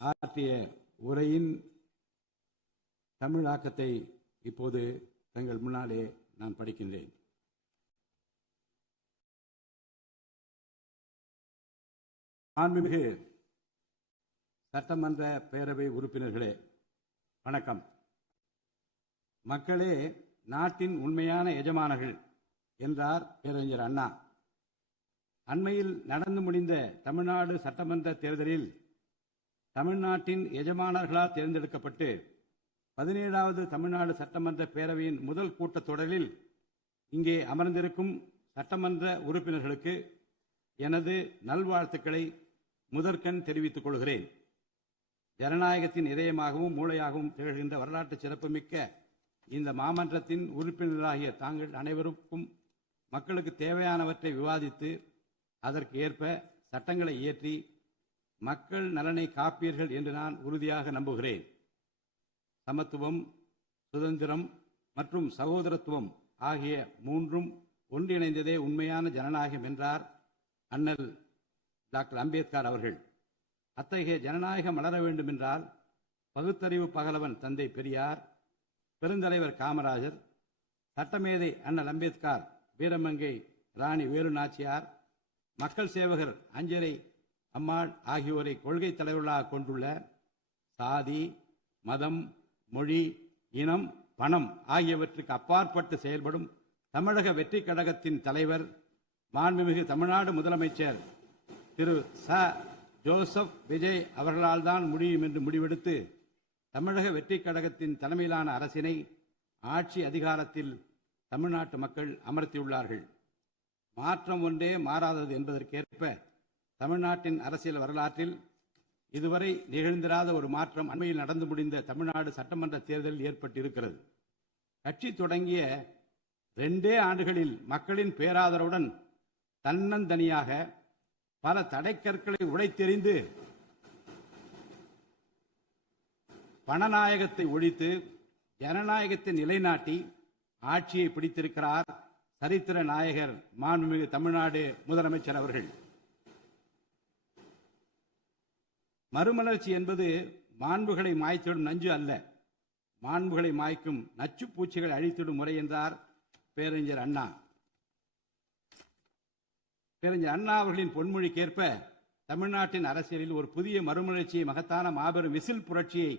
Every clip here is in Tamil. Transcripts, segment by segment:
ஆற்றிய உரையின் தமிழாக்கத்தை இப்போது தங்கள் முன்னாலே நான் படிக்கின்றேன். மாண்புமிகு சட்டமன்ற பேரவை உறுப்பினர்களே, வணக்கம். மக்களே நாட்டின் உண்மையான எஜமானர்கள் என்றார் பேரறிஞர் அண்ணா. அண்மையில் நடந்து முடிந்த தமிழ்நாடு சட்டமன்ற தேர்தலில் தமிழ்நாட்டின் எஜமானர்களால் தேர்ந்தெடுக்கப்பட்டு 17வது தமிழ்நாடு சட்டமன்ற பேரவையின் முதல் கூட்டத்தொடரில் இங்கே அமர்ந்திருக்கும் சட்டமன்ற உறுப்பினர்களுக்கு எனது நல்வாழ்த்துக்களை முதற்கண் தெரிவித்துக் கொள்கிறேன். ஜனநாயகத்தின் இதயமாகவும் மூளையாகவும் திகழ்கின்ற வரலாற்று சிறப்புமிக்க இந்த மாமன்றத்தின் உறுப்பினர்களாகிய தாங்கள் அனைவருக்கும் மக்களுக்கு தேவையானவற்றை விவாதித்து அதற்கு ஏற்ப சட்டங்களை இயற்றி மக்கள் நலனை காப்பீர்கள் என்று நான் உறுதியாக நம்புகிறேன். சமத்துவம், சுதந்திரம் மற்றும் சகோதரத்துவம் ஆகிய மூன்றும் ஒன்றிணைந்ததே உண்மையான ஜனநாயகம் என்றார் அண்ணல் டாக்டர் அம்பேத்கர் அவர்கள். அத்தகைய ஜனநாயகம் மலர வேண்டும் என்றால் பகுத்தறிவு பகலவன் தந்தை பெரியார், பெருந்தலைவர் காமராஜர், சட்டமேதை அண்ணல் அம்பேத்கர், வீரமங்கை ராணி வேலு நாச்சியார், மக்கள் சேவகர் அஞ்சலை அம்மாள் ஆகியோரை கொள்கை தலைவர்களாக கொண்டுள்ள சாதி, மதம், மொழி, இனம், பணம் ஆகியவற்றுக்கு அப்பாற்பட்டு செயல்படும் தமிழக வெற்றி கழகத்தின் தலைவர் மாண்புமிகு தமிழ்நாடு முதலமைச்சர் திரு ச. ஜோசப் விஜய் அவர்களால் தான் முடியும் என்று முடிவெடுத்து தமிழக வெற்றி கழகத்தின் தலைமையிலான அரசினை ஆட்சி அதிகாரத்தில் தமிழ்நாட்டு மக்கள் அமர்த்தியுள்ளார்கள். மாற்றம் ஒன்றே மாறாதது என்பதற்கேற்ப தமிழ்நாட்டின் அரசியல் வரலாற்றில் இதுவரை நிகழ்ந்திராத ஒரு மாற்றம் அண்மையில் நடந்து முடிந்த தமிழ்நாடு சட்டமன்ற தேர்தலில் ஏற்பட்டிருக்கிறது. கட்சி தொடங்கிய 2 ஆண்டுகளில் மக்களின் பேராதரவுடன் தன்னந்தனியாக பல தடைக்கற்களை உடைத்தெறிந்து பணநாயகத்தை ஒழித்து ஜனநாயகத்தை நிலைநாட்டி ஆட்சியை பிடித்திருக்கிறார் சரித்திர நாயகர் மாண்புமிகு தமிழ்நாடு முதலமைச்சர் அவர்கள். மறுமலர்ச்சி என்பது மாண்புகளை மாய்த்திடும் நஞ்சு அல்ல, மாண்புகளை மாய்க்கும் நச்சு பூச்சிகளை அழித்திடும் முறை என்றார் பேரறிஞர் அண்ணா. பேரறிஞர் அண்ணா அவர்களின் பொன்மொழிக்கேற்ப தமிழ்நாட்டின் அரசியலில் ஒரு புதிய மறுமலர்ச்சியை, மகத்தான மாபெரும் விசில் புரட்சியை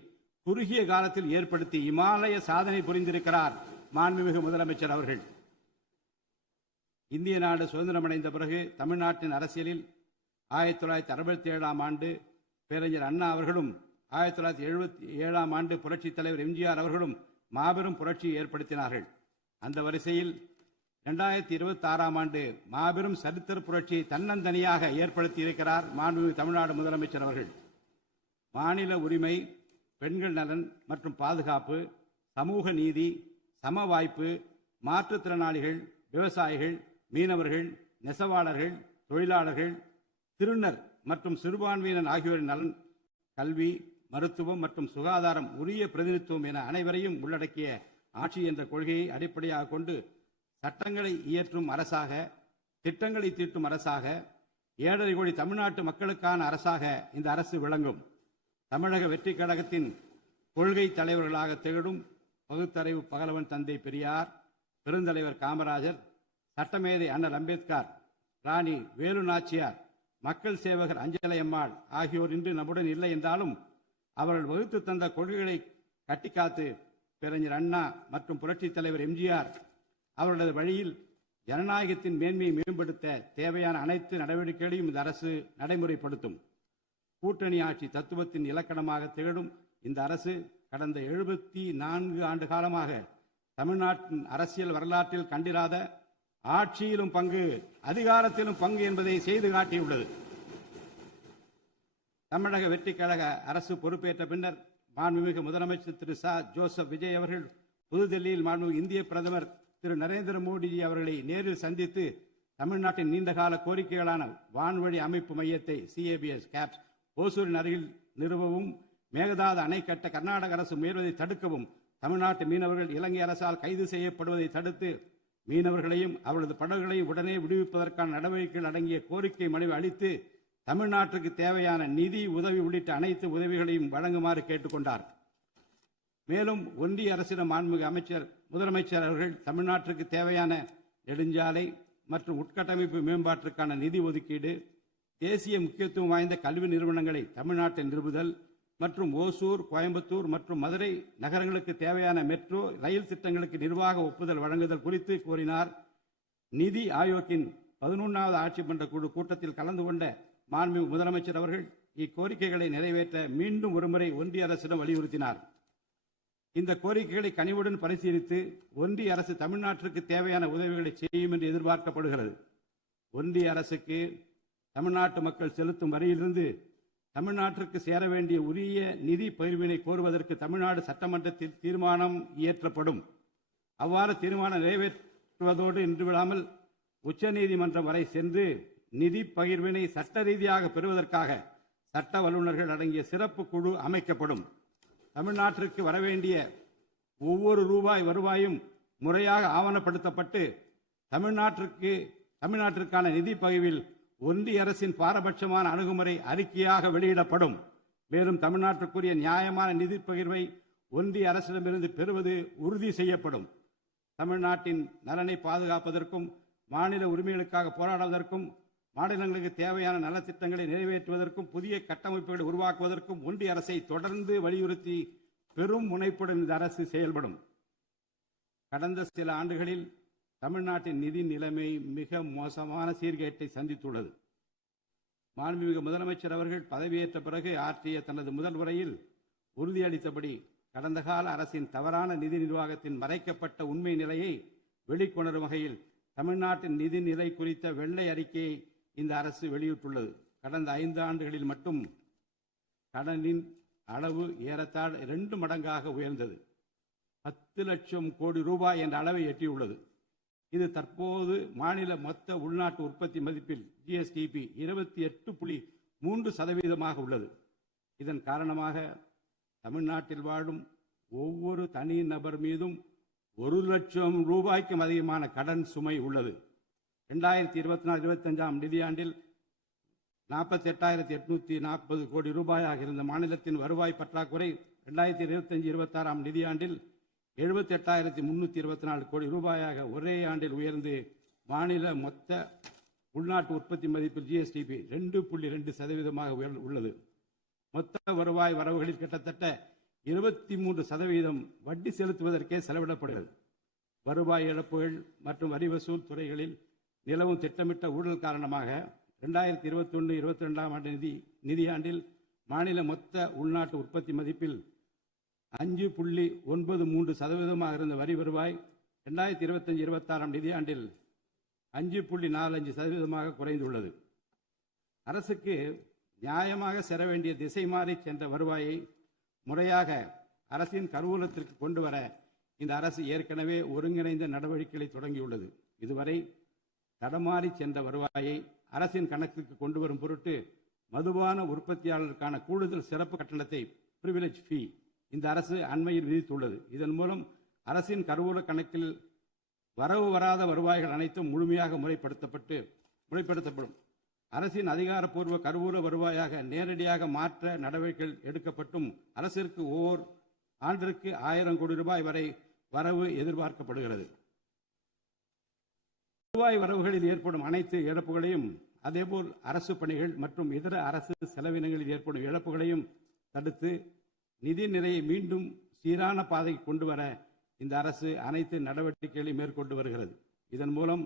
குறுகிய காலத்தில் ஏற்படுத்தி இமாலய சாதனை புரிந்திருக்கிறார் மாண்புமிகு முதலமைச்சர் அவர்கள். இந்திய நாடு சுதந்திரமடைந்த பிறகு தமிழ்நாட்டின் அரசியலில் 1967ஆம் ஆண்டு பேரறிஞர் அண்ணா அவர்களும் 1977ஆம் ஆண்டு புரட்சித் தலைவர் எம்ஜிஆர் அவர்களும் மாபெரும் புரட்சியை ஏற்படுத்தினார்கள். அந்த வரிசையில் 2026ஆம் ஆண்டு மாபெரும் சரித்திர புரட்சியை தன்னந்தனியாக ஏற்படுத்தி இருக்கிறார் மாண்புமிகு தமிழ்நாடு முதலமைச்சர் அவர்கள். மாநில உரிமை, பெண்கள் நலன் மற்றும் பாதுகாப்பு, சமூக நீதி, சம வாய்ப்பு, மாற்றுத்திறனாளிகள், விவசாயிகள், மீனவர்கள், நெசவாளர்கள், தொழிலாளர்கள், திருநர் மற்றும் சிறுபான்மையினர் ஆகியோரின் நலன், கல்வி, மருத்துவம் மற்றும் சுகாதாரம், உரிய பிரதிநிதித்துவம் என அனைவரையும் உள்ளடக்கிய ஆட்சி என்ற கொள்கையை அடிப்படையாக கொண்டு சட்டங்களை இயற்றும் அரசாக, திட்டங்களை தீட்டும் அரசாக, 7.5 கோடி தமிழ்நாட்டு மக்களுக்கான அரசாக இந்த அரசு விளங்கும். தமிழக வெற்றி கழகத்தின் கொள்கை தலைவர்களாக திகழும் பகுத்தறிவு பகலவன் தந்தை பெரியார், பெருந்தலைவர் காமராஜர், சட்டமேதை அண்ணல் அம்பேத்கர், ராணி வேலு நாச்சியார், மக்கள் சேவகர் அஞ்சலை அம்மாள் ஆகியோர் இன்று நம்முடன் இல்லை என்றாலும் அவர்கள் வகுத்து தந்த கொள்கைகளை கட்டிக்காத்து பேரறிஞர் அண்ணா மற்றும் புரட்சித் தலைவர் எம்ஜிஆர் அவர்களது வழியில் ஜனநாயகத்தின் மேன்மையை மேம்படுத்த தேவையான அனைத்து நடவடிக்கைகளையும் இந்த அரசு நடைமுறைப்படுத்தும். கூட்டணி ஆட்சி தத்துவத்தின் இலக்கணமாக திகழும் இந்த அரசு கடந்த 74 ஆண்டு காலமாக தமிழ்நாட்டின் அரசியல் வரலாற்றில் கண்டிராத ஆட்சியிலும் பங்கு, அதிகாரத்திலும் பங்கு என்பதை செய்து காட்டியுள்ளது. தமிழக வெற்றி கழக அரசு பொறுப்பேற்ற பின்னர் மாண்புமிகு முதலமைச்சர் திரு ச. ஜோசப் விஜய் அவர்கள் புதுதில்லியில் மாண்புமிகு இந்திய பிரதமர் திரு நரேந்திர மோடிஜி அவர்களை நேரில் சந்தித்து தமிழ்நாட்டின் நீண்டகால கோரிக்கைகளான வான்வழி அமைப்பு மையத்தை CABS கேப்ஸ் ஓசூரின் அருகில் நிறுவவும், மேகதாது அணை கட்ட கர்நாடக அரசு முயல்வதை தடுக்கவும், தமிழ்நாட்டு மீனவர்கள் இலங்கை அரசால் கைது செய்யப்படுவதை தடுத்து மீனவர்களையும் அவரது படகுகளையும் உடனே விடுவிப்பதற்கான நடவடிக்கைகள் அடங்கிய கோரிக்கை மனுவை அளித்து தமிழ்நாட்டுக்கு தேவையான நிதி உதவி உள்ளிட்ட அனைத்து உதவிகளையும் வழங்குமாறு கேட்டுக்கொண்டார். மேலும் ஒன்றிய அரசிடம் மாண்புமிகு முதலமைச்சர் அவர்கள் தமிழ்நாட்டிற்கு தேவையான நெடுஞ்சாலை மற்றும் உட்கட்டமைப்பு மேம்பாட்டிற்கான நிதி ஒதுக்கீடு, தேசிய முக்கியத்துவம் வாய்ந்த கல்வி நிறுவனங்களை தமிழ்நாட்டில் நிறுவுதல் மற்றும் ஓசூர், கோயம்புத்தூர் மற்றும் மதுரை நகரங்களுக்கு தேவையான மெட்ரோ ரயில் திட்டங்களுக்கு நிர்வாக ஒப்புதல் வழங்குதல் குறித்து கோரினார். நிதி ஆயோக்கின் 11வது ஆட்சி மன்ற குழு கூட்டத்தில் கலந்து கொண்ட மாண்புமிகு முதலமைச்சர் அவர்கள் இக்கோரிக்கைகளை நிறைவேற்ற மீண்டும் ஒருமுறை ஒன்றிய அரசிடம் வலியுறுத்தினார். இந்த கோரிக்கைகளை கனிவுடன் பரிசீலித்து ஒன்றிய அரசு தமிழ்நாட்டிற்கு தேவையான உதவிகளை செய்யும் என்று எதிர்பார்க்கப்படுகிறது. ஒன்றிய அரசுக்கு தமிழ்நாட்டு மக்கள் செலுத்தும் வரியிலிருந்து தமிழ்நாட்டிற்கு சேர வேண்டிய உரிய நிதி பகிர்வினை கோருவதற்கு தமிழ்நாடு சட்டமன்றத்தில் தீர்மானம் இயற்றப்படும். அவ்வாறு தீர்மானம் நிறைவேற்றுவதோடு நின்றுவிடாமல் உச்சநீதிமன்றம் வரை சென்று நிதி பகிர்வினை சட்ட ரீதியாக பெறுவதற்காக சட்ட வல்லுநர்கள் அடங்கிய சிறப்பு குழு அமைக்கப்படும். தமிழ்நாட்டிற்கு வரவேண்டிய ஒவ்வொரு ரூபாய் வருவாயும் முறையாக ஆவணப்படுத்தப்பட்டு தமிழ்நாட்டிற்கான நிதி பகிர்வில் ஒன்றிய அரசின் பாரபட்சமான அணுகுமுறை அறிக்கையாக வெளியிடப்படும். மேலும் தமிழ்நாட்டிற்குரிய நியாயமான நிதி பகிர்வை ஒன்றிய அரசிடமிருந்து பெறுவது உறுதி செய்யப்படும். தமிழ்நாட்டின் நலனை பாதுகாப்பதற்கும் மாநில உரிமைகளுக்காக போராடுவதற்கும் மாநிலங்களுக்கு தேவையான நலத்திட்டங்களை நிறைவேற்றுவதற்கும் புதிய கட்டமைப்புகளை உருவாக்குவதற்கும் ஒன்றிய அரசை தொடர்ந்து வலியுறுத்தி பெரும் முனைப்புடன் இந்த அரசு செயல்படும். கடந்த சில ஆண்டுகளில் தமிழ்நாட்டின் நிதி நிலைமை மிக மோசமான சீர்கேட்டை சந்தித்துள்ளது. மாண்புமிகு முதலமைச்சர் அவர்கள் பதவியேற்ற பிறகு ஆற்றிய தனது முதல் உரையில் உறுதியளித்தபடி கடந்த கால அரசின் தவறான நிதி நிர்வாகத்தின் மறைக்கப்பட்ட உண்மை நிலையை வெளிக்கொணரும் வகையில் தமிழ்நாட்டின் நிதி நிலை குறித்த வெள்ளை அறிக்கையை இந்த அரசு வெளியிட்டுள்ளது. கடந்த 5 ஆண்டுகளில் மட்டும் கடனின் அளவு ஏறத்தாழ 2 மடங்காக உயர்ந்தது. 10 லட்சம் கோடி ரூபாய் என்ற அளவை எட்டியுள்ளது. இது தற்போது மாநில மொத்த உள்நாட்டு உற்பத்தி மதிப்பில் ஜிஎஸ்டிபி 28.3% உள்ளது. இதன் காரணமாக தமிழ்நாட்டில் வாழும் ஒவ்வொரு தனி நபர் மீதும் 1 லட்சம் ரூபாய்க்கும் அதிகமான கடன் சுமை உள்ளது. 2024-25 நிதியாண்டில் 48,840 கோடி ரூபாயாக இருந்த மாநிலத்தின் வருவாய் பற்றாக்குறை 2025-26 நிதியாண்டில் 78,324 கோடி ரூபாயாக ஒரே ஆண்டில் உயர்ந்து மாநில மொத்த உள்நாட்டு உற்பத்தி மதிப்பில் ஜிஎஸ்டிபி 2.2% உள்ளது. மொத்த வருவாய் வரவுகளில் கிட்டத்தட்ட 23% வட்டி செலுத்துவதற்கே செலவிடப்படுகிறது. வருவாய் இழப்புகள் மற்றும் வரி வசூல் துறைகளில் நிலவும் திட்டமிட்ட ஊழல் காரணமாக 2021-22 நிதியாண்டில் மாநில மொத்த உள்நாட்டு உற்பத்தி மதிப்பில் 5.93% இருந்த வரி வருவாய் 2025-26 நிதியாண்டில் 5.45% குறைந்துள்ளது. அரசுக்கு நியாயமாக சேர வேண்டிய திசை மாறி சென்ற வருவாயை முறையாக அரசின் கருவூலத்திற்கு கொண்டு வர இந்த அரசு ஏற்கனவே ஒருங்கிணைந்த நடவடிக்கைகளை தொடங்கியுள்ளது. இதுவரை தடமாறி சென்ற வருவாயை அரசின் கணக்குக்கு கொண்டு வரும் பொருட்டு மதுபான உற்பத்தியாளருக்கான கூடுதல் சிறப்பு கட்டணத்தை பிரிவிலேஜ் ஃபீ இந்த அரசு அண்மையில் விதித்துள்ளது. இதன் மூலம் அரசின் கருவூல கணக்கில் வரவு வராத வருவாய்கள் அனைத்தும் முழுமையாக முறைப்படுத்தப்படும். அரசின் அதிகாரப்பூர்வ கருவூல வருவாயாக நேரடியாக மாற்ற நடவடிக்கைகள் எடுக்கப்பட்டும் அரசிற்கு ஓர் ஆண்டிற்கு 1000 கோடி ரூபாய் வரை வரவு எதிர்பார்க்கப்படுகிறது. வருவாய் வரவுகளில் ஏற்படும் அனைத்து இழப்புகளையும் அதேபோல் அரசு பணிகள் மற்றும் இதர அரசு செலவினங்களில் ஏற்படும் இழப்புகளையும் தடுத்து நிதி நிலையை மீண்டும் சீரான பாதைக்கு கொண்டு வர இந்த அரசு அனைத்து நடவடிக்கைகளையும் மேற்கொண்டு வருகிறது. இதன் மூலம்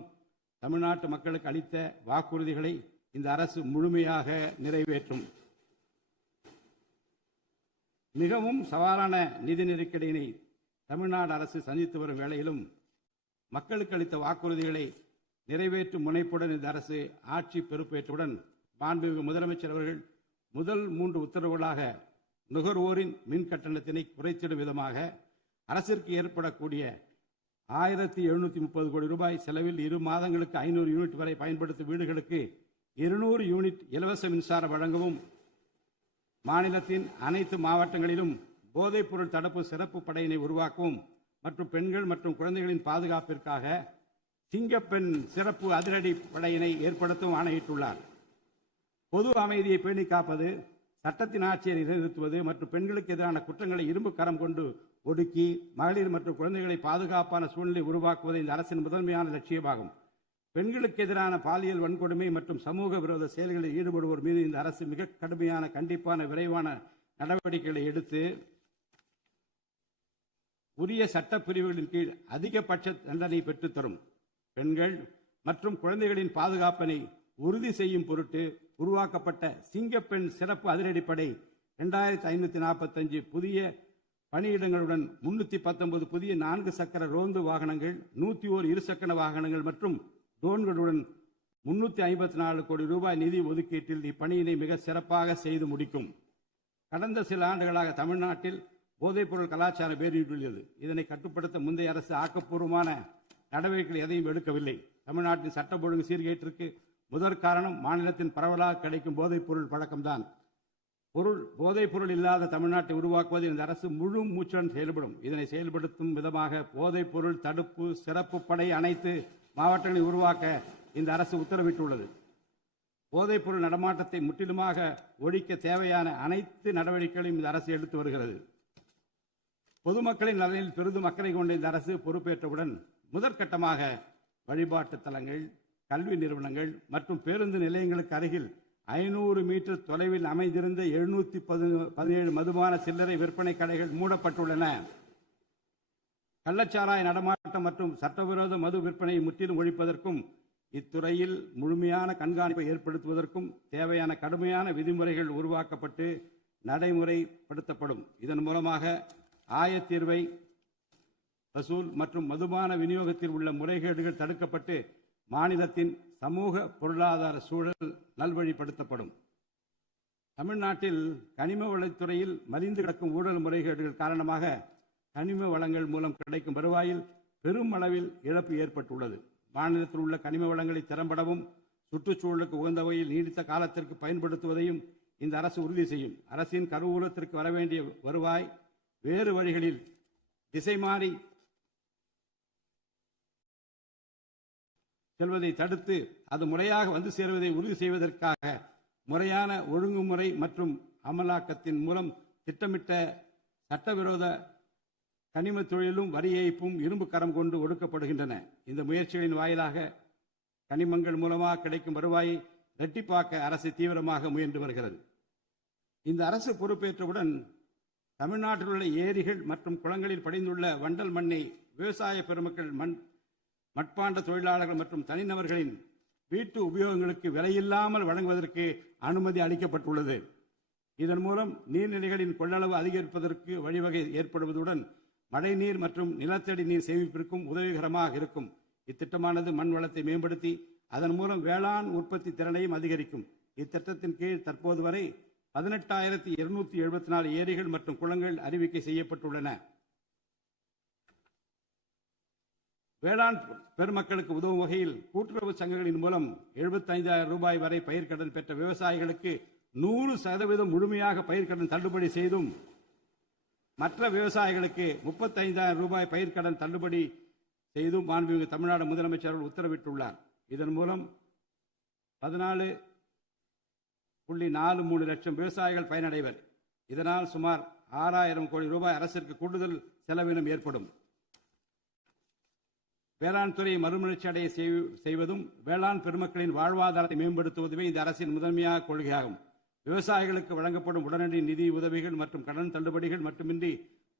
தமிழ்நாட்டு மக்களுக்கு அளித்த வாக்குறுதிகளை இந்த அரசு முழுமையாக நிறைவேற்றும். மிகவும் சவாலான நிதி நெருக்கடியினை தமிழ்நாடு அரசு சந்தித்து வரும் வேளையிலும் மக்களுக்கு அளித்த வாக்குறுதிகளை நிறைவேற்றும் முனைப்புடன் இந்த அரசு ஆட்சி பொறுப்பேற்றவுடன் மாண்புமிகு முதலமைச்சர் அவர்கள் முதல் 3 உத்தரவுகளாக நுகர்வோரின் மின் கட்டணத்தினை குறைத்திடும் விதமாக அரசிற்கு ஏற்படக்கூடிய 1730 கோடி ரூபாய் செலவில் 2 மாதங்களுக்கு 500 யூனிட் வரை பயன்படுத்தும் வீடுகளுக்கு 200 யூனிட் இலவச மின்சாரம் வழங்கவும், மாநிலத்தின் அனைத்து மாவட்டங்களிலும் போதைப் பொருள் தடுப்பு சிறப்பு படையினை உருவாக்கவும் மற்றும் பெண்கள் மற்றும் குழந்தைகளின் பாதுகாப்பிற்காக சிங்கப்பெண் சிறப்பு அதிரடி படையினை ஏற்படுத்தவும் ஆணையிட்டுள்ளார். பொது அமைதியை பேணி காப்பது, சட்டத்தின் ஆட்சியை நிலைநிறுத்துவது மற்றும் பெண்களுக்கு எதிரான குற்றங்களை இரும்பு கரம் கொண்டு ஒடுக்கி மகளிர் மற்றும் குழந்தைகளை பாதுகாப்பான சூழ்நிலை உருவாக்குவது இந்த அரசின் முதன்மையான லட்சியமாகும். பெண்களுக்கு எதிரான பாலியல் வன்கொடுமை மற்றும் சமூக விரோத செயல்களில் ஈடுபடுவோர் மீது இந்த அரசு மிக கடுமையான, கண்டிப்பான, விரைவான நடவடிக்கைகளை எடுத்து உரிய சட்ட பிரிவுகளின் கீழ் அதிகபட்ச தண்டனை பெற்றுத்தரும். பெண்கள் மற்றும் குழந்தைகளின் பாதுகாப்பினை உறுதி செய்யும் பொருட்டு உருவாக்கப்பட்ட சிங்கப்பெண் சிறப்பு அதிரடிப்படை 2545 புதிய பணியிடங்களுடன் 319 புதிய 4 சக்கர ரோந்து வாகனங்கள், 101 இருசக்கர வாகனங்கள் மற்றும் ட்ரோன்களுடன் 354 கோடி ரூபாய் நிதி ஒதுக்கீட்டில் இப்பணியினை மிக சிறப்பாக செய்து முடிக்கும். கடந்த சில ஆண்டுகளாக தமிழ்நாட்டில் போதைப்பொருள் கலாச்சாரம் வேரூன்றியுள்ளது. இதனை கட்டுப்படுத்த முந்தைய அரசு ஆக்கப்பூர்வமான நடவடிக்கைகள் எதையும் எடுக்கவில்லை. தமிழ்நாட்டின் சட்டம் ஒழுங்கு சீர்கேட்டிற்கு முதற் காரணம் மாநிலத்தின் பரவலாக கிடைக்கும் போதைப்பொருள் பழக்கம்தான். போதைப்பொருள் இல்லாத தமிழ்நாட்டை உருவாக்குவது இந்த அரசு முழு மூச்சுடன் செயல்படும். இதனை செயல்படுத்தும் விதமாக போதைப்பொருள் தடுப்பு சிறப்பு படை அனைத்து மாவட்டங்களை உருவாக்க இந்த அரசு உத்தரவிட்டுள்ளது. போதைப்பொருள் நடமாட்டத்தை முற்றிலுமாக ஒழிக்க தேவையான அனைத்து நடவடிக்கைகளையும் இந்த அரசு எடுத்து வருகிறது. பொதுமக்களின் நலனில் பெரிதும் அக்கறை கொண்ட இந்த அரசு பொறுப்பேற்றவுடன் முதற்கட்டமாக வழிபாட்டு தலங்கள், கல்வி நிறுவனங்கள் மற்றும் பேருந்து நிலையங்களுக்கு அருகில் 500 மீட்டர் தொலைவில் அமைந்திருந்த 717 மதுபான சில்லறை விற்பனை கடைகள் மூடப்பட்டுள்ளன. கள்ளச்சாராய நடமாட்டம் மற்றும் சட்டவிரோத மது விற்பனையை முற்றிலும் ஒழிப்பதற்கும் இத்துறையில் முழுமையான கண்காணிப்பை ஏற்படுத்துவதற்கும் தேவையான கடுமையான விதிமுறைகள் உருவாக்கப்பட்டு நடைமுறைப்படுத்தப்படும். இதன் மூலமாக ஆயத்தீர்வை வசூல் மற்றும் மதுபான விநியோகத்தில் உள்ள முறைகேடுகள் தடுக்கப்பட்டு மாநிலத்தின் சமூக பொருளாதார சூழல் நல்வழிப்படுத்தப்படும். தமிழ்நாட்டில் கனிம வளத்துறையில் மலிந்து கிடக்கும் ஊழல் முறைகேடுகள் காரணமாக கனிம வளங்கள் மூலம் கிடைக்கும் வருவாயில் பெரும் அளவில் இழப்பு ஏற்பட்டுள்ளது. மாநிலத்தில் உள்ள கனிம வளங்களை திறம்படவும் சுற்றுச்சூழலுக்கு உகந்த வகையில் நீடித்த காலத்திற்கு பயன்படுத்துவதையும் இந்த அரசு உறுதி செய்யும். அரசின் கருவூலத்திற்கு வரவேண்டிய வருவாய் வேறு வழிகளில் திசை மாறி செல்வதை தடுத்து அது முறையாக வந்து சேருவதை உறுதி செய்வதற்காக முறையான ஒழுங்குமுறை மற்றும் அமலாக்கத்தின் மூலம் திட்டமிட்ட சட்டவிரோத கனிம தொழிலும் வரி ஏய்ப்பும் இரும்பு கரம் கொண்டு ஒடுக்கப்படுகின்றன. இந்த முயற்சிகளின் வாயிலாக கனிமங்கள் மூலமாக கிடைக்கும் வருவாயை இரட்டிப்பாக்க அரசு தீவிரமாக முயன்று வருகிறது. இந்த அரசு பொறுப்பேற்றவுடன் தமிழ்நாட்டில் உள்ள ஏரிகள் மற்றும் குளங்களில் படிந்துள்ள வண்டல் மண்ணை விவசாய பெருமக்கள், மட்பாண்ட தொழிலாளர்கள் மற்றும் தனிநபர்களின் வீட்டு உபயோகங்களுக்கு விலையில்லாமல் வழங்குவதற்கு அனுமதி அளிக்கப்பட்டுள்ளது. இதன் மூலம் நீர்நிலைகளின் கொள்ளளவு அதிகரிப்பதற்கு வழிவகை ஏற்படுவதுடன் மழைநீர் மற்றும் நிலத்தடி நீர் சேமிப்பிற்கும் உதவிகரமாக இருக்கும். இத்திட்டமானது மண் வளத்தை மேம்படுத்தி அதன் மூலம் வேளாண் உற்பத்தி திறனையும் அதிகரிக்கும். இத்திட்டத்தின் கீழ் தற்போது வரை 18,274 ஏரிகள் மற்றும் குளங்கள் அறிவிக்கை செய்யப்பட்டுள்ளன. வேளாண் பெருமக்களுக்கு உதவும் வகையில் கூட்டுறவு சங்கங்களின் மூலம் 75,000 ரூபாய் வரை பயிர்க்கடன் பெற்ற விவசாயிகளுக்கு 100% முழுமையாக பயிர்க்கடன் தள்ளுபடி செய்தும், மற்ற விவசாயிகளுக்கு 35,000 ரூபாய் பயிர்க்கடன் தள்ளுபடி செய்தும் மாண்புமிகு தமிழ்நாடு முதலமைச்சர் உத்தரவிட்டுள்ளார். இதன் மூலம் 14.43 லட்சம் விவசாயிகள் பயனடைவர். இதனால் சுமார் 6,000 கோடி ரூபாய் அரசிற்கு கூடுதல் செலவினம் ஏற்படும். வேளாண் துறையை மறுமலர்ச்சி அடைய செய்வதும் வேளாண் பெருமக்களின் வாழ்வாதாரத்தை மேம்படுத்துவதுமே இந்த அரசின் முதன்மையான கொள்கையாகும். விவசாயிகளுக்கு வழங்கப்படும் உடனடி நிதி உதவிகள் மற்றும் கடன் தள்ளுபடிகள் மட்டுமின்றி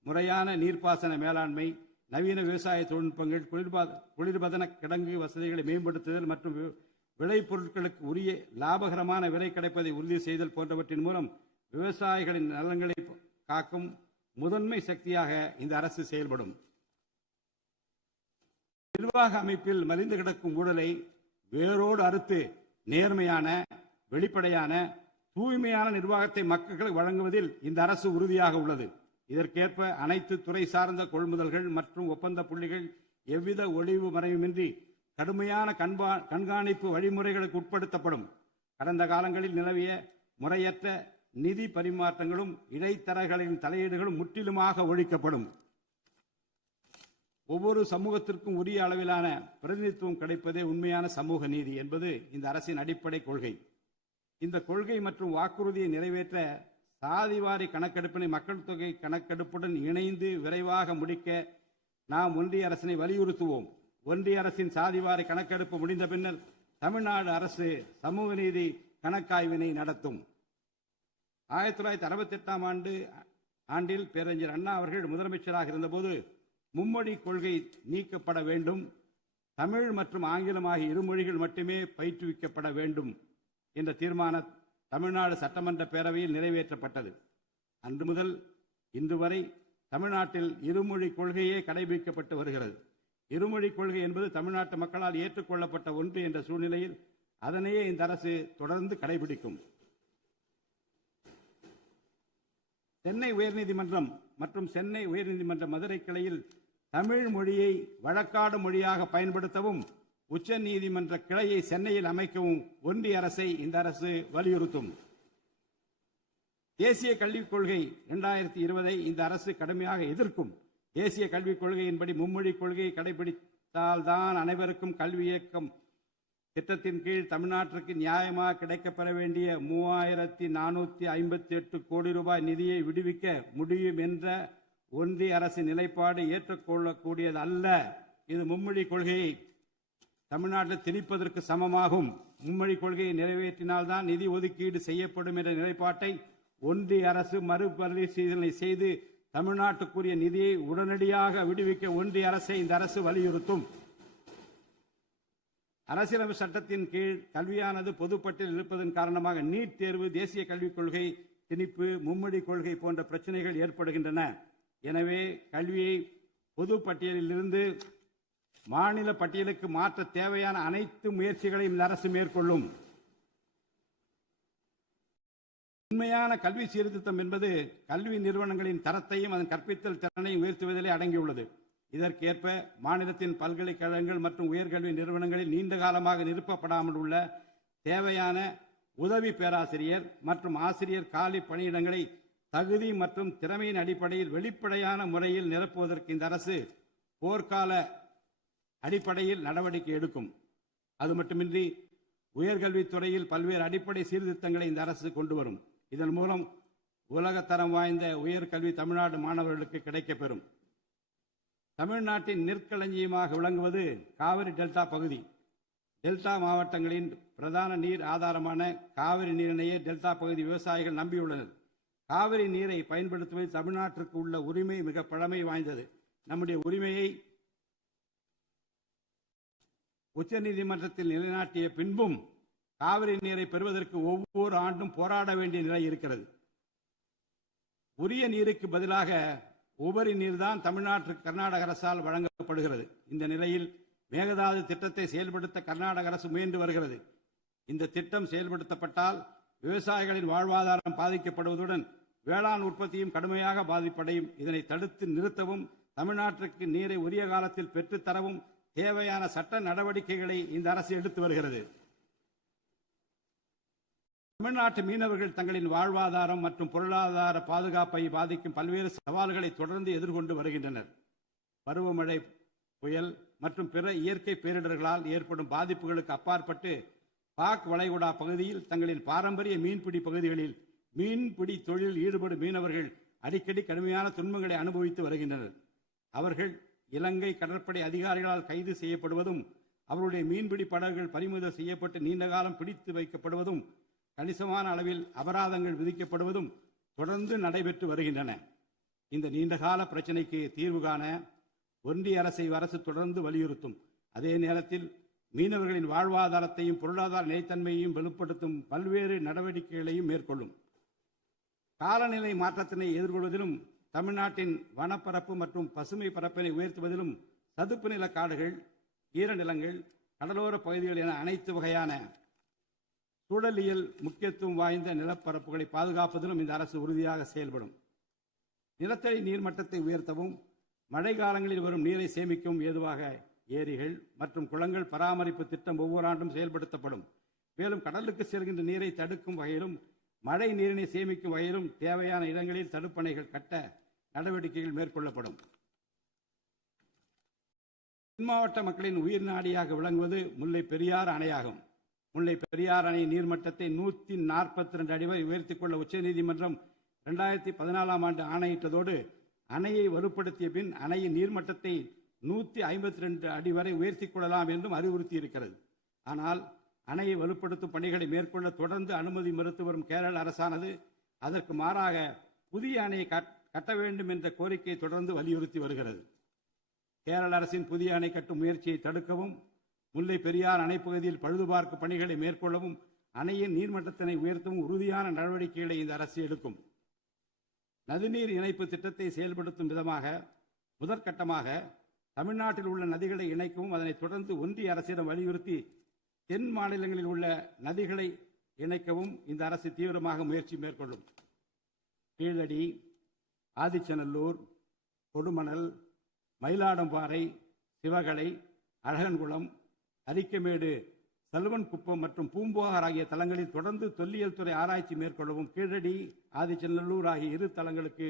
முறையான நீர்ப்பாசன மேலாண்மை, நவீன விவசாய தொழில்நுட்பங்கள், குளிர்பதன கிடங்கு வசதிகளை மேம்படுத்துதல் மற்றும் விளைபொருட்களுக்கு உரிய லாபகரமான விலை கிடைப்பதை உறுதி செய்தல் போன்றவற்றின் மூலம் விவசாயிகளின் நலன்களை காக்கும் முதன்மை சக்தியாக இந்த அரசு செயல்படும். நிர்வாக அமைப்பில் மலிந்து கிடக்கும் ஊழலை வேரோடு அறுத்து நேர்மையான, வெளிப்படையான, தூய்மையான நிர்வாகத்தை மக்களுக்கு வழங்குவதில் இந்த அரசு உறுதியாக உள்ளது. இதற்கேற்ப அனைத்து துறை சார்ந்த கொள்முதல்கள் மற்றும் ஒப்பந்த புள்ளிகள் எவ்வித ஒளிவு மறைவுமின்றி கடுமையான கண்காணிப்பு வழிமுறைகளுக்கு உட்படுத்தப்படும். கடந்த காலங்களில் நிலவிய முறையற்ற நிதி பரிமாற்றங்களும் இடைத்தரகர்களின் தலையீடுகளும் முற்றிலுமாக ஒழிக்கப்படும். ஒவ்வொரு சமூகத்திற்கும் உரிய அளவிலான பிரதிநிதித்துவம் கிடைப்பதே உண்மையான சமூக நீதி என்பது இந்த அரசின் அடிப்படை கொள்கை. இந்த கொள்கை மற்றும் வாக்குறுதியை நிறைவேற்ற சாதிவாரி கணக்கெடுப்பினை மக்கள் தொகை கணக்கெடுப்புடன் இணைந்து விரைவாக முடிக்க நாம் ஒன்றிய அரசினை வலியுறுத்துவோம். ஒன்றிய அரசின் சாதிவாரி கணக்கெடுப்பு முடிந்த பின்னர் தமிழ்நாடு அரசு சமூக நீதி கணக்காய்வினை நடத்தும். 1968 ஆண்டில் பேரறிஞர் அண்ணா அவர்கள் முதலமைச்சராக இருந்தபோது மும்மொழி கொள்கை நீக்கப்பட வேண்டும், தமிழ் மற்றும் ஆங்கிலம் ஆகிய இருமொழிகள் மட்டுமே பயிற்றுவிக்கப்பட வேண்டும் என்ற தீர்மானம் தமிழ்நாடு சட்டமன்ற பேரவையில் நிறைவேற்றப்பட்டது. அன்று முதல் இன்று வரை தமிழ்நாட்டில் இருமொழி கொள்கையே கடைபிடிக்கப்பட்டு வருகிறது. இருமொழி கொள்கை என்பது தமிழ்நாட்டு மக்களால் ஏற்றுக்கொள்ளப்பட்ட ஒன்று என்ற சூழ்நிலையில் அதனையே இந்த அரசு தொடர்ந்து கடைபிடிக்கும். சென்னை உயர்நீதிமன்றம் மற்றும் சென்னை உயர்நீதிமன்ற மதுரை கிளையில் தமிழ் மொழியை வழக்காடு மொழியாக பயன்படுத்தவும் உச்ச நீதிமன்ற கிளையை சென்னையில் அமைக்கவும் ஒன்றிய அரசை இந்த அரசு வலியுறுத்தும். தேசிய கல்விக் கொள்கை 2020 இந்த அரசு கடுமையாக எதிர்க்கும். தேசிய கல்விக் கொள்கையின்படி மும்மொழி கொள்கையை கடைபிடித்தால்தான் அனைவருக்கும் கல்வி இயக்கம் திட்டத்தின் கீழ் தமிழ்நாட்டிற்கு நியாயமாக கிடைக்கப்பெற வேண்டிய 3458 கோடி ரூபாய் நிதியை விடுவிக்க முடியும் என்ற ஒன்றிய அரசின் நிலைப்பாடு ஏற்றுக்கொள்ளக்கூடியது அல்ல. இது மும்மொழி கொள்கையை தமிழ்நாட்டில் திணிப்பதற்கு சமமாகும். மும்மொழி கொள்கையை நிறைவேற்றினால்தான் நிதி ஒதுக்கீடு செய்யப்படும் என்ற நிலைப்பாட்டை ஒன்றிய அரசு மறுபரிசீலனை செய்து தமிழ்நாட்டுக்குரிய நிதியை உடனடியாக விடுவிக்க ஒன்றிய அரசை இந்த அரசு வலியுறுத்தும். அரசியலமைப்பு சட்டத்தின் கீழ் கல்வியானது பொதுப்பட்டியலில் இருப்பதன் காரணமாக நீட் தேர்வு, தேசிய கல்விக் கொள்கை திணிப்பு, மும்மொழி கொள்கை போன்ற பிரச்சனைகள் ஏற்படுகின்றன. எனவே கல்வியை பொது பட்டியலில் இருந்து மாநில பட்டியலுக்கு மாற்ற தேவையான அனைத்து முயற்சிகளையும் இந்த அரசு மேற்கொள்ளும். உண்மையான கல்வி சீர்திருத்தம் என்பது கல்வி நிறுவனங்களின் தரத்தையும் அதன் கற்பித்தல் திறனையும் உயர்த்துவதிலே அடங்கியுள்ளது. இதற்கேற்ப மாநிலத்தின் பல்கலைக்கழகங்கள் மற்றும் உயர்கல்வி நிறுவனங்களில் நீண்ட காலமாக நிரப்பப்படாமல் உள்ள தேவையான உதவி பேராசிரியர் மற்றும் ஆசிரியர் காலி பணியிடங்களை தகுதி மற்றும் திறமையின் அடிப்படையில் வெளிப்படையான முறையில் நிரப்புவதற்கு இந்த அரசு போர்க்கால அடிப்படையில் நடவடிக்கை எடுக்கும். அது மட்டுமின்றி உயர்கல்வித்துறையில் பல்வேறு அடிப்படை சீர்திருத்தங்களை இந்த அரசு கொண்டு வரும். இதன் மூலம் உலகத்தரம் வாய்ந்த உயர்கல்வி தமிழ்நாடு மாணவர்களுக்கு கிடைக்கப்பெறும். தமிழ்நாட்டின் நெற்களஞ்சியமாக விளங்குவது காவிரி டெல்டா பகுதி. டெல்டா மாவட்டங்களின் பிரதான நீர் ஆதாரமான காவிரி நீரினையே டெல்டா பகுதி விவசாயிகள் நம்பியுள்ளனர். காவிரி நீரை பயன்படுத்துவதில் தமிழ்நாட்டிற்கு உள்ள உரிமை மிக பழமை வாய்ந்தது. நம்முடைய உரிமையை உச்சநீதிமன்றத்தில் நிலைநாட்டிய பின்பும் காவிரி நீரை பெறுவதற்கு ஒவ்வொரு ஆண்டும் போராட வேண்டிய நிலை இருக்கிறது. உரிய நீருக்கு பதிலாக உபரி நீர்தான் தமிழ்நாட்டிற்கு கர்நாடக அரசால் வழங்கப்படுகிறது. இந்த நிலையில் மேகதாது திட்டத்தை செயல்படுத்த கர்நாடக அரசு முயன்று வருகிறது. இந்த திட்டம் செயல்படுத்தப்பட்டால் விவசாயிகளின் வாழ்வாதாரம் பாதிக்கப்படுவதுடன் வேளாண் உற்பத்தியும் கடுமையாக பாதிப்படையும். இதனை தடுத்து நிறுத்தவும் தமிழ்நாட்டிற்கு நீரை உரிய காலத்தில் பெற்றுத்தரவும் தேவையான சட்ட நடவடிக்கைகளை இந்த அரசு எடுத்து வருகிறது. தமிழ்நாட்டு மீனவர்கள் தங்களின் வாழ்வாதாரம் மற்றும் பொருளாதார பாதுகாப்பை பாதிக்கும் பல்வேறு சவால்களை தொடர்ந்து எதிர்கொண்டு வருகின்றனர். பருவமழை, புயல் மற்றும் பிற இயற்கை பேரிடர்களால் ஏற்படும் பாதிப்புகளுக்கு அப்பாற்பட்டு பாக் வளைகுடா பகுதியில் தங்களின் பாரம்பரிய மீன்பிடி பகுதிகளில் மீன்பிடி தொழிலில் ஈடுபடும் மீனவர்கள் அடிக்கடி கடுமையான துன்பங்களை அனுபவித்து வருகின்றனர். அவர்கள் இலங்கை கடற்படை அதிகாரிகளால் கைது செய்யப்படுவதும் அவருடைய மீன்பிடி படகுகள் பறிமுதல் செய்யப்பட்டு நீண்ட காலம் பிடித்து வைக்கப்படுவதும் கணிசமான அளவில் அபராதங்கள் விதிக்கப்படுவதும் தொடர்ந்து நடைபெற்று வருகின்றன. இந்த நீண்டகால பிரச்சினைக்கு தீர்வு காண ஒன்றிய அரசு தொடர்ந்து வலியுறுத்தும். அதே நேரத்தில் மீனவர்களின் வாழ்வாதாரத்தையும் பொருளாதார நிலைத்தன்மையையும் வலுப்படுத்தும் பல்வேறு நடவடிக்கைகளையும் மேற்கொள்ளும். காலநிலை மாற்றத்தினை எதிர்கொள்வதிலும் தமிழ்நாட்டின் வனப்பரப்பு மற்றும் பசுமை பரப்பினை உயர்த்துவதிலும் சதுப்பு நில காடுகள், ஈரநிலங்கள், கடலோர பகுதிகள் என அனைத்து வகையான சூழலியல் முக்கியத்துவம் வாய்ந்த நிலப்பரப்புகளை பாதுகாப்பதிலும் இந்த அரசு உறுதியாக செயல்படும். நிலத்தடி நீர்மட்டத்தை உயர்த்தவும் மழை காலங்களில் வரும் நீரை சேமிக்கவும் ஏதுவாக ஏரிகள் மற்றும் குளங்கள் பராமரிப்பு திட்டம் ஒவ்வொரு ஆண்டும் செயல்படுத்தப்படும். மேலும் கடலுக்கு செல்கின்ற நீரை தடுக்கும் வகையிலும் மழை நீரினை சேமிக்கும் வகையிலும் தேவையான இடங்களில் தடுப்பணைகள் கட்ட நடவடிக்கைகள் மேற்கொள்ளப்படும். தென் மாவட்ட மக்களின் உயிர் நாடியாக விளங்குவது முல்லை பெரியாறு அணையாகும். முல்லை பெரியார் அணை நீர்மட்டத்தை 142 அடி வரை உயர்த்திக் கொள்ள உச்சநீதிமன்றம் 2014ஆம் ஆண்டு ஆணையிட்டதோடு அணையை வலுப்படுத்திய பின் அணையின் நீர்மட்டத்தை 152 அடி வரை உயர்த்திக் கொள்ளலாம் என்றும் அறிவுறுத்தியிருக்கிறது. ஆனால் அணையை வலுப்படுத்தும் பணிகளை மேற்கொள்ள தொடர்ந்து அனுமதி மறுத்து வரும் கேரள அரசானது அதற்கு மாறாக புதிய அணையை கட்ட வேண்டும் என்ற கோரிக்கையை தொடர்ந்து வலியுறுத்தி வருகிறது. கேரள அரசின் புதிய அணை கட்டும் முயற்சியை தடுக்கவும், முல்லை பெரியார் அணைப்பகுதியில் பழுதுபார்க்கும் பணிகளை மேற்கொள்ளவும், அணையின் நீர்மட்டத்தினை உயர்த்தவும் உறுதியான நடவடிக்கைகளை இந்த அரசு எடுக்கும். நதிநீர் இணைப்பு திட்டத்தை செயல்படுத்தும் விதமாக முதற்கட்டமாக தமிழ்நாட்டில் உள்ள நதிகளை இணைக்கவும், அதனைத் தொடர்ந்து ஒன்றிய அரசிடம் வலியுறுத்தி தென் மாநிலங்களில் உள்ள நதிகளை இணைக்கவும் இந்த அரசு தீவிரமாக முயற்சி மேற்கொள்ளும். கீழடி, ஆதிச்சநல்லூர், கொடுமணல், மயிலாடும்பாறை, சிவகலை, அழகன்குளம், அரிக்கமேடு, செல்வன்குப்பம் மற்றும் பூம்புகார் ஆகிய தலங்களில் தொடர்ந்து தொல்லியல் துறை ஆராய்ச்சி மேற்கொள்ளவும், கீழடி, ஆதிச்சநல்லூர் ஆகிய இரு தலங்களுக்கு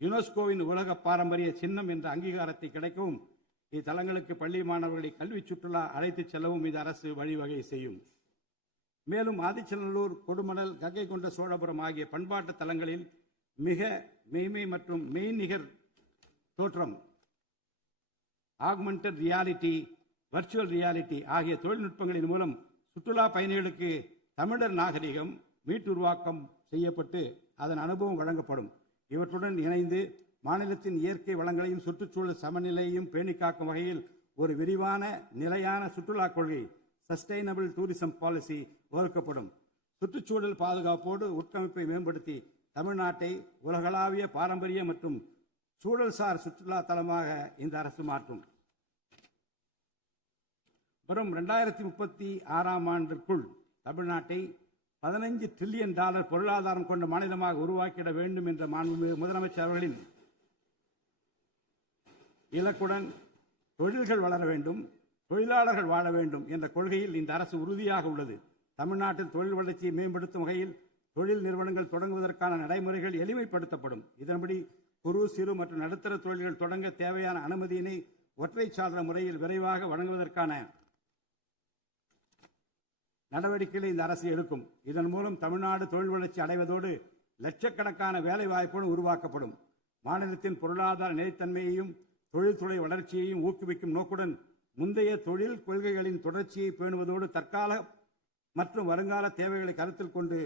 யுனெஸ்கோவின் உலக பாரம்பரிய சின்னம் என்ற அங்கீகாரத்தை கிடைக்கவும், இத்தலங்களுக்கு பள்ளி மாணவர்களை கல்வி சுற்றுலா அழைத்துச் செல்லவும் இந்த அரசு வழிவகை செய்யும். மேலும் ஆதிச்சநல்லூர், கொடுமணல், கங்கை கொண்ட சோழபுரம் ஆகிய பண்பாட்டு தலங்களில் மிக மெய்மை மற்றும் மெய்நிகர் தோற்றம், ஆக்மெண்டட் ரியாலிட்டி, வர்ச்சுவல் ரியாலிட்டி ஆகிய தொழில்நுட்பங்களின் மூலம் சுற்றுலா பயணிகளுக்கு தமிழர் நாகரிகம் மீட்டுருவாக்கம் செய்யப்பட்டு அதன் அனுபவம் வழங்கப்படும். இவற்றுடன் இணைந்து மாநிலத்தின் இயற்கை வளங்களையும் சுற்றுச்சூழல் சமநிலையையும் பேணி காக்கும் வகையில் ஒரு விரிவான நிலையான சுற்றுலா கொள்கை, சஸ்டைனபிள் டூரிசம் பாலிசி வகுக்கப்படும். சுற்றுச்சூழல் பாதுகாப்போடு உட்கமைப்பை மேம்படுத்தி தமிழ்நாட்டை உலகளாவிய பாரம்பரிய மற்றும் சூழல்சார் சுற்றுலா தலமாக இந்த அரசு மாற்றும். வரும் 2036ஆம் ஆண்டிற்குள் தமிழ்நாட்டை $15 டிரில்லியன் பொருளாதாரம் கொண்ட மாநிலமாக உருவாக்கிட வேண்டும் என்ற முதலமைச்சர் அவர்களின் இலக்குடன் தொழில்கள் வளர வேண்டும், தொழிலாளர்கள் வாழ வேண்டும் என்ற கொள்கையில் இந்த அரசு உறுதியாக உள்ளது. தமிழ்நாட்டில் தொழில் வளர்ச்சியை மேம்படுத்தும் வகையில் தொழில் நிறுவனங்கள் தொடங்குவதற்கான நடைமுறைகள் எளிமைப்படுத்தப்படும். இதன்படி குறு, சிறு மற்றும் நடுத்தர தொழில்கள் தொடங்க தேவையான அனுமதியினை ஒற்றைச்சாளர முறையில் விரைவாக வழங்குவதற்கான நடவடிக்கைகளை இந்த அரசு எடுக்கும். இதன் மூலம் தமிழ்நாடு தொழில் வளர்ச்சி அடைவதோடு லட்சக்கணக்கான வேலை வாய்ப்புகள் உருவாக்கப்படும். மாநிலத்தின் பொருளாதார நிலைத்தன்மையையும் தொழில்துறை வளர்ச்சியையும் ஊக்குவிக்கும் நோக்குடன் முந்தைய தொழில் கொள்கைகளின் தொடர்ச்சியை பேணுவதோடு தற்கால மற்றும் வருங்கால தேவைகளை கருத்தில் கொண்டு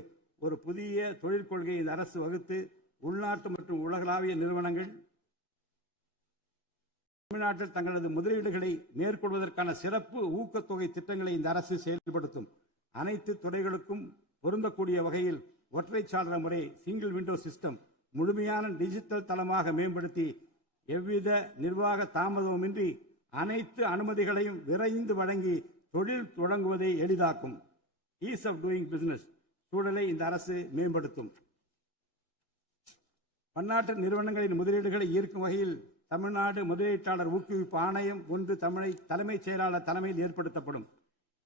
ஒரு புதிய தொழில் கொள்கையை இந்த அரசு வகுத்து உள்நாட்டு மற்றும் உலகளாவிய நிறுவனங்கள் தமிழ்நாட்டில் தங்களது முதலீடுகளை மேற்கொள்வதற்கான சிறப்பு ஊக்கத்தொகை திட்டங்களை இந்த அரசு செயல்படுத்தும். அனைத்து துறைகளுக்கும் பொருந்தக்கூடிய வகையில் ஒற்றைச்சாளர முறை, சிங்கிள் விண்டோ சிஸ்டம் முழுமையான டிஜிட்டல் தளமாக மேம்படுத்தி எவ்வித நிர்வாக தாமதமுமின்றி அனைத்து அனுமதிகளையும் விரைந்து வழங்கி தொழில் தொடங்குவதை எளிதாக்கும். ஈஸ் ஆஃப் டூயிங் பிசினஸ் சூழலை இந்த அரசு மேம்படுத்தும். பன்னாட்டு நிறுவனங்களின் முதலீடுகளை ஈர்க்கும் வகையில் தமிழ்நாடு முதலீட்டாளர் ஊக்குவிப்பு ஆணையம் ஒன்று தலைமைச் செயலாளர் தலைமையில் ஏற்படுத்தப்படும்.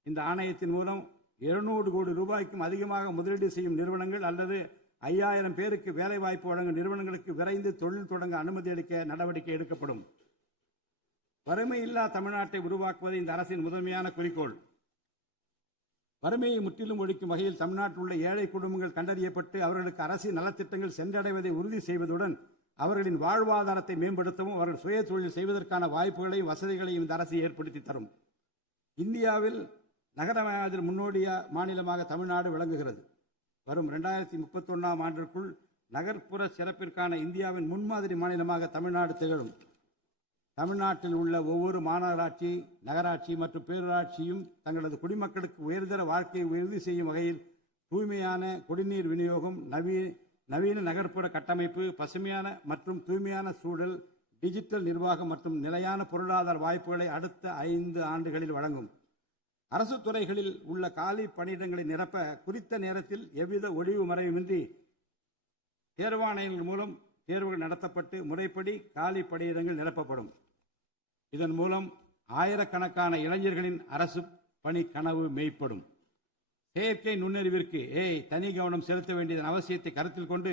இந்த ஆணையத்தின் மூலம் 200 கோடி ரூபாய்க்கும் அதிகமாக முதலீடு செய்யும் நிறுவனங்கள் அல்லது 5000 பேருக்கு வேலைவாய்ப்பு வழங்கும் நிறுவனங்களுக்கு விரைந்து தொழில் தொடங்க அனுமதி அளிக்க நடவடிக்கை எடுக்கப்படும். வறுமையில்லா தமிழ்நாட்டை உருவாக்குவது இந்த அரசின் முதன்மையான குறிக்கோள். வறுமையை முற்றிலும் ஒழிக்கும் வகையில் தமிழ்நாட்டில் உள்ள ஏழை குடும்பங்கள் கண்டறியப்பட்டு அவர்களுக்கு அரசின் நலத்திட்டங்கள் சென்றடைவதை உறுதி செய்வதுடன் அவர்களின் வாழ்வாதாரத்தை மேம்படுத்தவும் அவர்கள் சுய தொழில் செய்வதற்கான வாய்ப்புகளையும் வசதிகளையும் இந்த அரசு ஏற்படுத்தி தரும். இந்தியாவில் நகரமயமாதல் முன்னோடிய மாநிலமாக தமிழ்நாடு விளங்குகிறது. வரும் 2031ஆம் ஆண்டிற்குள் நகர்ப்புற சிறப்பிற்கான இந்தியாவின் முன்மாதிரி மாநிலமாக தமிழ்நாடு திகழும். தமிழ்நாட்டில் உள்ள ஒவ்வொரு மாநகராட்சி, நகராட்சி மற்றும் பேரூராட்சியும் தங்களது குடிமக்களுக்கு உயர்தர வாழ்க்கையை உறுதி செய்யும் வகையில் தூய்மையான குடிநீர் விநியோகம், நவீன நகர்ப்புற கட்டமைப்பு, பசுமையான மற்றும் தூய்மையான சூழல், டிஜிட்டல் நிர்வாகம் மற்றும் நிலையான பொருளாதார வாய்ப்புகளை அடுத்த 5 ஆண்டுகளில் வழங்கும். அரசு துறைகளில் உள்ள காலி பணியிடங்களை நிரப்ப குறித்த நேரத்தில் எவ்வித ஒளிவு மறைவுமின்றி தேர்வாணையங்கள் மூலம் தேர்வுகள் நடத்தப்பட்டு முறைப்படி காலி பணியிடங்கள் நிரப்பப்படும். இதன் மூலம் ஆயிரக்கணக்கான இளைஞர்களின் அரசு பணி கனவு மெய்ப்படும். செயற்கை நுண்ணறிவிற்கு தனி கவனம் செலுத்த வேண்டியதன் அவசியத்தை கருத்தில் கொண்டு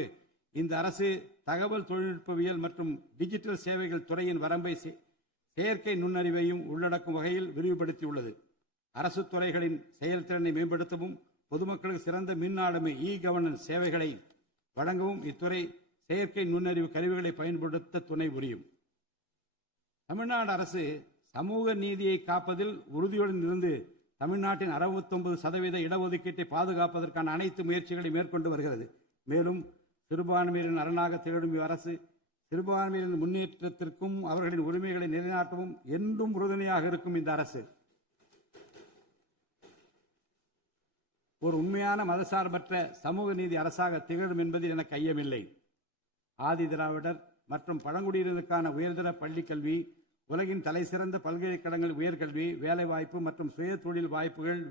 இந்த அரசு தகவல் தொழில்நுட்பவியல் மற்றும் டிஜிட்டல் சேவைகள் துறையின் வரம்பை செயற்கை நுண்ணறிவையும் உள்ளடக்கும் வகையில் விரிவுபடுத்தியுள்ளது. அரசு துறைகளின் செயல்திறனை மேம்படுத்தவும் பொதுமக்களுக்கு சிறந்த மின் ஆளுமை கவர்னன்ஸ் சேவைகளை வழங்கவும் இத்துறை செயற்கை நுண்ணறிவு கருவிகளை பயன்படுத்த துணை புரியும். தமிழ்நாடு அரசு சமூக நீதியை காப்பதில் உறுதியுடன் இருந்து தமிழ்நாட்டின் 69% இடஒதுக்கீட்டை பாதுகாப்பதற்கான அனைத்து முயற்சிகளை மேற்கொண்டு வருகிறது. மேலும் சிறுபான்மையினரின் அரணாக திகழும் அரசு சிறுபான்மையினரின் முன்னேற்றத்திற்கும் அவர்களின் உரிமைகளை நிலைநாட்டவும் என்றும் உறுதுணையாக இருக்கும். இந்த அரசு ஒரு உண்மையான மதசார்பற்ற சமூக நீதி அரசாக திகழும் என்பதில் எனக்கு ஐயமில்லை. ஆதி திராவிடர் மற்றும் பழங்குடியினருக்கான உயர்தர பள்ளிக் கல்வி, உலகின் தலைசிறந்த பல்கலைக்கழகங்கள் உயர்கல்வி, வேலைவாய்ப்பு மற்றும் சுய தொழில் வாய்ப்புகள்,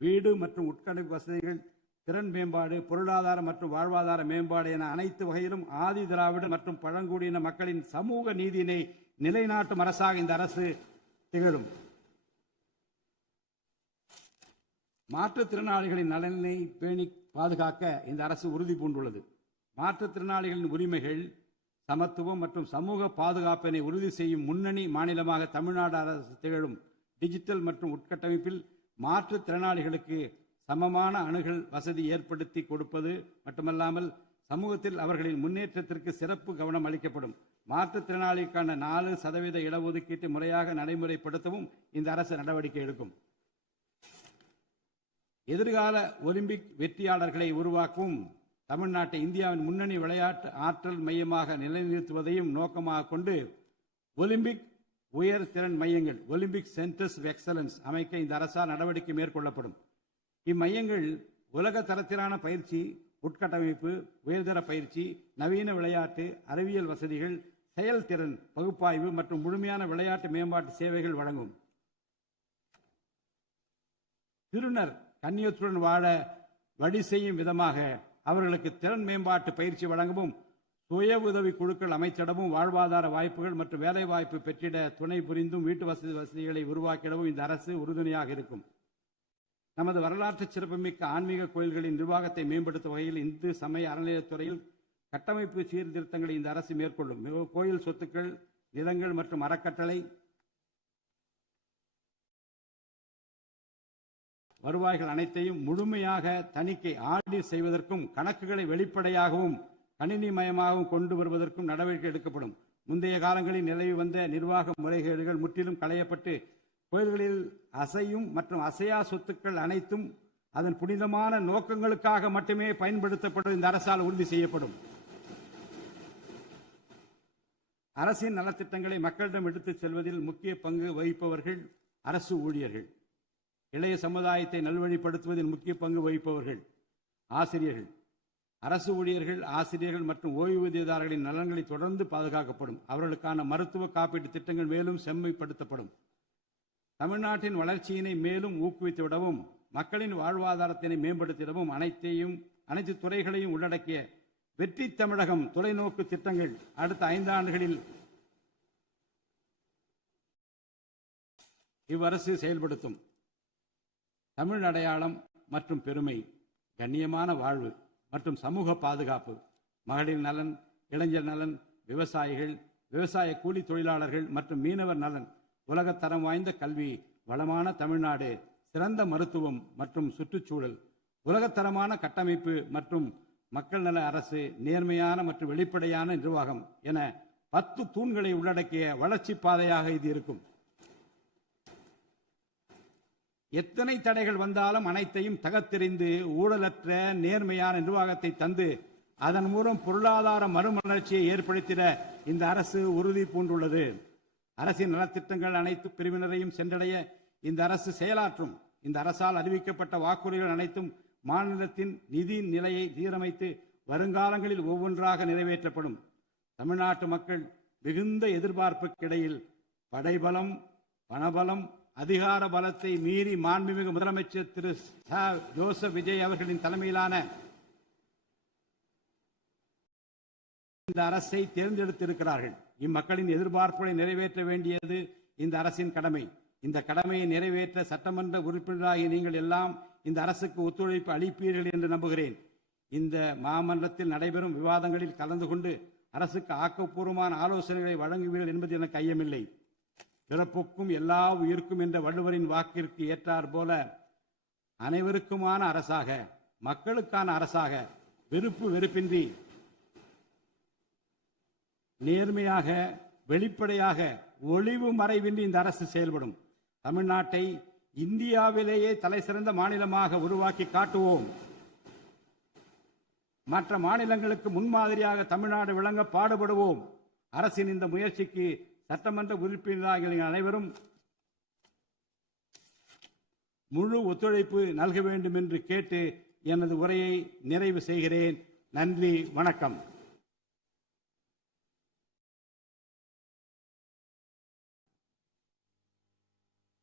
வீடு மற்றும் உட்கட்டமைப்பு வசதிகள், திறன் மேம்பாடு, பொருளாதார மற்றும் வாழ்வாதார மேம்பாடு என அனைத்து வகையிலும் ஆதி திராவிடர் மற்றும் பழங்குடியின மக்களின் சமூக நீதியினை நிலைநாட்டும் அரசாக இந்த அரசு திகழும். மாற்றுத்திறனாளிகளின் நலனை பேணி பாதுகாக்க இந்த அரசு உறுதி பூண்டுள்ளது. மாற்றுத்திறனாளிகளின் உரிமைகள், சமத்துவம் மற்றும் சமூக பாதுகாப்பினை உறுதி செய்யும் முன்னணி மாநிலமாக தமிழ்நாடு அரசு திகழும். டிஜிட்டல் மற்றும் உட்கட்டமைப்பில் மாற்றுத்திறனாளிகளுக்கு சமமான அணுகல் வசதி ஏற்படுத்தி கொடுப்பது மட்டுமல்லாமல் சமூகத்தில் அவர்களின் முன்னேற்றத்திற்கு சிறப்பு கவனம் அளிக்கப்படும். மாற்றுத்திறனாளிகளுக்கான 4% இடஒதுக்கீட்டை முறையாக நடைமுறைப்படுத்தவும் இந்த அரசு நடவடிக்கை எடுக்கும். எதிர்கால ஒலிம்பிக் வெற்றியாளர்களை உருவாக்கவும் தமிழ்நாட்டை இந்தியாவின் முன்னணி விளையாட்டு ஆற்றல் மையமாக நிலைநிறுத்துவதையும் நோக்கமாக கொண்டு ஒலிம்பிக் உயர் திறன் மையங்கள் ஒலிம்பிக் சென்டர்ஸ் ஆஃப் எக்ஸலன்ஸ் அமைக்க இந்த அரசால் நடவடிக்கை மேற்கொள்ளப்படும். இம்மையங்கள் உலக தரத்திலான பயிற்சி, உட்கட்டமைப்பு, உயர்தர பயிற்சி, நவீன விளையாட்டு, அறிவியல் வசதிகள், செயல்திறன் பகுப்பாய்வு மற்றும் முழுமையான விளையாட்டு மேம்பாட்டு சேவைகள் வழங்கும். திருநர் கண்ணியத்துடன் வாழ வழி செய்யும் விதமாக அவர்களுக்கு திறன் மேம்பாட்டு பயிற்சி வழங்கவும், சுய உதவி குழுக்கள் அமைத்திடவும், வாழ்வாதார வாய்ப்புகள் மற்றும் வேலை வாய்ப்பு பெற்றிட துணை புரிந்தும் வீட்டு வசதிகளை உருவாக்கிடவும் இந்த அரசு உறுதுணையாக இருக்கும். நமது வரலாற்று சிறப்புமிக்க ஆன்மீக கோயில்களின் நிர்வாகத்தை மேம்படுத்தும் வகையில் இந்து சமய அறநிலையத்துறையில் கட்டமைப்பு சீர்திருத்தங்களை இந்த அரசு மேற்கொள்ளும். கோயில் சொத்துக்கள், நிலங்கள் மற்றும் அறக்கட்டளை வருவாய்கள் அனைத்தையும் முழுமையாக தணிக்கை ஆடிட் செய்வதற்கும் கணக்குகளை வெளிப்படையாகவும் கணினிமயமாகவும் கொண்டு வருவதற்கும் நடவடிக்கை எடுக்கப்படும். முந்தைய காலங்களில் நிலவி வந்த நிர்வாக முறைகேடுகள் முற்றிலும் களையப்பட்டு கோயில்களில் அசையும் மற்றும் அசையா சொத்துக்கள் அனைத்தும் அதன் புனிதமான நோக்கங்களுக்காக மட்டுமே பயன்படுத்தப்படும் இந்த அரசால் உறுதி செய்யப்படும். அரசின் நலத்திட்டங்களை மக்களிடம் எடுத்துச் செல்வதில் முக்கிய பங்கு வகிப்பவர்கள் அரசு ஊழியர்கள். இளைய சமுதாயத்தை நல்வழிப்படுத்துவதில் முக்கிய பங்கு வகிப்பவர்கள் ஆசிரியர்கள். அரசு ஊழியர்கள், ஆசிரியர்கள் மற்றும் ஓய்வூதியதாரர்களின் நலன்களை தொடர்ந்து பாதுகாக்கப்படும். அவர்களுக்கான மருத்துவ காப்பீட்டு திட்டங்கள் மேலும் செம்மைப்படுத்தப்படும். தமிழ்நாட்டின் வளர்ச்சியினை மேலும் ஊக்குவித்துவிடவும், மக்களின் வாழ்வாதாரத்தினை மேம்படுத்திடவும் அனைத்து துறைகளையும் உள்ளடக்கிய வெற்றி தமிழகம் தொலைநோக்கு திட்டங்கள் அடுத்த 5 ஆண்டுகளில் இவ்வரசு செயல்படுத்தும். தமிழ் அடையாளம் மற்றும் பெருமை, கண்ணியமான வாழ்வு மற்றும் சமூக பாதுகாப்பு, மகளிர் நலன், இளைஞர் நலன், விவசாயிகள், விவசாய கூலி தொழிலாளர்கள் மற்றும் மீனவர் நலன், உலகத்தரம் வாய்ந்த கல்வி, வளமான தமிழ்நாடு, சிறந்த மருத்துவம் மற்றும் சுற்றுச்சூழல், உலகத்தரமான கட்டமைப்பு மற்றும் மக்கள் நல அரசு, நேர்மையான மற்றும் வெளிப்படையான நிர்வாகம் என 10 தூண்களை உள்ளடக்கிய வளர்ச்சி பாதையாக இது இருக்கும். எத்தனை தடைகள் வந்தாலும் அனைத்தையும் தகர்த்தெறிந்து ஊழலற்ற நேர்மையான நிர்வாகத்தை தந்து அதன் மூலம் பொருளாதார மறுமலர்ச்சியை ஏற்படுத்திட இந்த அரசு உறுதி பூண்டுள்ளது. அரசின் நலத்திட்டங்கள் அனைத்து பிரிவினரையும் சென்றடைய இந்த அரசு செயலாற்றும். இந்த அரசால் அறிவிக்கப்பட்ட வாக்குறுதிகள் அனைத்தும் மாநிலத்தின் நிதி நிலையை சீரமைத்து வருங்காலங்களில் ஒவ்வொன்றாக நிறைவேற்றப்படும். தமிழ்நாட்டு மக்கள் மிகுந்த எதிர்பார்ப்புக்கிடையில் படைபலம், பணபலம், அதிகார பலத்தை மீறி மாண்புமிகு முதலமைச்சர் திரு ஜோசப் விஜய் அவர்களின் தலைமையிலான இந்த அரசை தேர்ந்தெடுத்திருக்கிறார்கள். இம்மக்களின் எதிர்பார்ப்புகளை நிறைவேற்ற வேண்டியது இந்த அரசின் கடமை. இந்த கடமையை நிறைவேற்ற சட்டமன்ற உறுப்பினராகிய நீங்கள் எல்லாம் இந்த அரசுக்கு ஒத்துழைப்பு அளிப்பீர்கள் என்று நம்புகிறேன். இந்த மாமன்றத்தில் நடைபெறும் விவாதங்களில் கலந்து கொண்டு அரசுக்கு ஆக்கப்பூர்வமான ஆலோசனைகளை வழங்குவீர்கள் என்பது எனக்கு ஐயமில்லை. பிறப்புக்கும் எல்லா உயிர்க்கும் என்ற வள்ளுவரின் வாக்கிற்கு ஏற்றார் போல அனைவருக்குமான அரசாக, மக்களுக்கான அரசாக, வெறுப்பு வெறுப்பின்றி நேர்மையாக, வெளிப்படையாக, ஒளிவு மறைவின்றி இந்த அரசு செயல்படும். தமிழ்நாட்டை இந்தியாவிலேயே தலைசிறந்த மாநிலமாக உருவாக்கி காட்டுவோம். மற்ற மாநிலங்களுக்கு முன்மாதிரியாக தமிழ்நாடு விளங்க பாடுபடுவோம். அரசின் இந்த முயற்சிக்கு சட்டமன்ற உறுப்பினர்கள் அனைவரும் முழு ஒத்துழைப்பு நல்க வேண்டும் என்று கேட்டு எனது உரையை நிறைவு செய்கிறேன். நன்றி, வணக்கம்.